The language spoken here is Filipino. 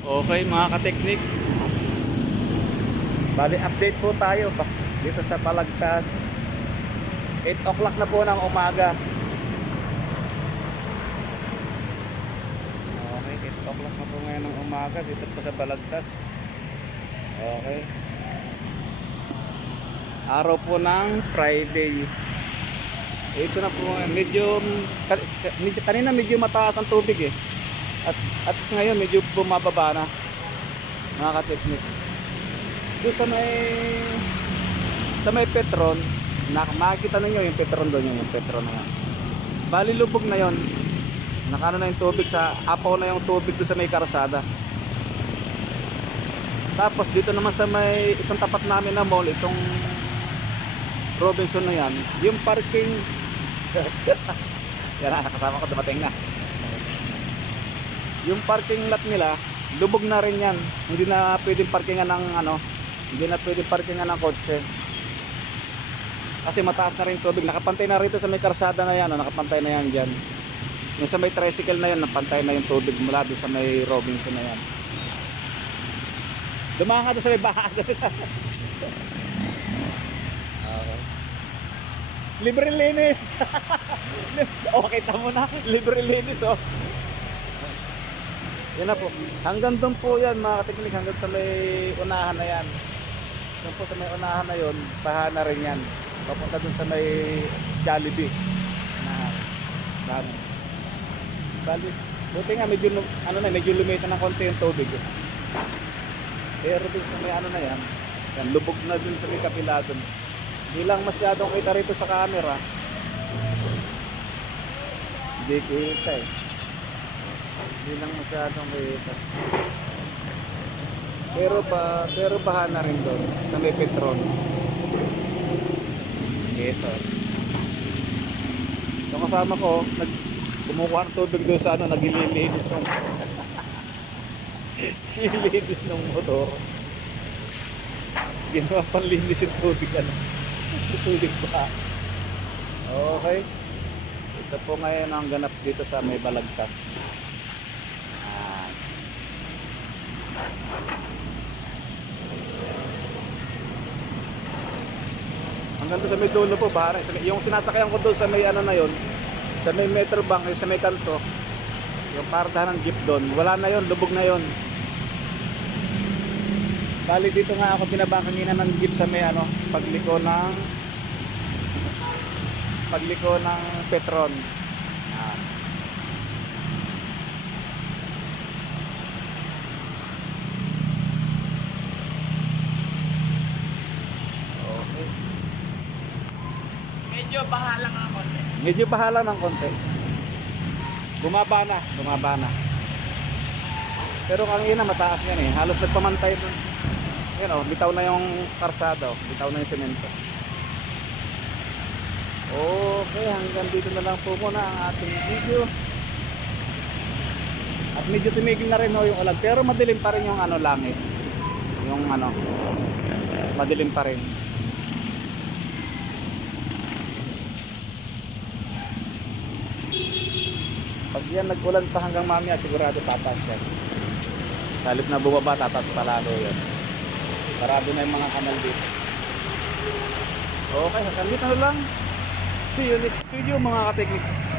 Okay mga kateknik. Bali update po tayo dito sa Palagtas. 8 o'clock na po ng umaga. Okay, 8 o'clock na po ngayon ng umaga dito po sa Balagtas. Okay. Araw po ng Friday. Ito na po. Medyo, medyo kanina medyo mataas ang tubig eh. At at ngayon medyo bumababa na. Mga ka-technique. Doon sa may sa may Petron, na, makikita ninyo yung Petron doon yung, yung Petron na yan. Bali lubog na yon. Nakano na yung tubig sa apaw na yung tubig doon sa may karsada. Tapos dito naman sa may itong tapat namin na mall, itong Robinson na yan, yung parking yan na, kasama ko dumating na. Yung parking lot nila, lubog na rin yan. Hindi na pwedeng parkingan ng ano, hindi na pwedeng parkingan ng kotse. Kasi mataas na rin tubig. Nakapantay na rito sa may karsada na yan, oh, nakapantay na yan dyan. Yung sa may tricycle na yan, napantay na yung tubig mula doon sa may Robinson na yan. Dumaan ka doon sa may bahay. okay. Libre linis. o, kita mo na. Libre linis, oh. Yan na po. Hanggang doon po yan, mga kateknik. Hanggang sa may unahan na yan. Doon po sa may unahan na yun, baha na rin yan. Papunta doon sa may Jollibee. Na, bahan. Bali, buti nga medyo, ano na, medyo lumita ng konti yung tubig. Pero doon sa may ano na yan, yan lubog na dun sa may kapila dun. Hindi lang masyadong kita rito sa camera. Hindi kita eh. Hindi lang masyadong kita. Pero pa, pero baha na rin doon sa may Petron. Ito. Yung kasama ko, nag kumukuha ng tubig doon sa ano, naglilinis ng Nililinis ng motor. Ginawa panlinis yung tubig ano. Tubig ba? Okay. Ito po ngayon ang ganap dito sa may balagtas. Yan. Hanggang doon sa may dulo po, may- yung sinasakyan ko doon sa may ano na yon, sa may metro bank, sa may kanto, yung pardahan ng jeep doon, wala na yon, lubog na yon. Bali dito nga ako binaba kanina ng jeep sa may ano, pagliko ng pagliko ng Petron. Medyo bahala nga ako. Medyo bahala ng konti. Bumaba na, bumaba na. Pero kanina mataas yan eh. Halos nagpamantay dun. Yan oh, bitaw na yung karsada oh. Bitaw na yung semento. Okay, hanggang dito na lang po muna ang ating video. At medyo tumigil na rin oh, yung ulan. Pero madilim pa rin yung ano langit. Yung ano, madilim pa rin. Pag yan nagkulan pa hanggang mamaya, sigurado tataas yan. Salip na bumaba, tataas pa lalo yan. Sarado na yung mga kanal dito. Okay, hanggang dito lang. See you next video mga kateknik.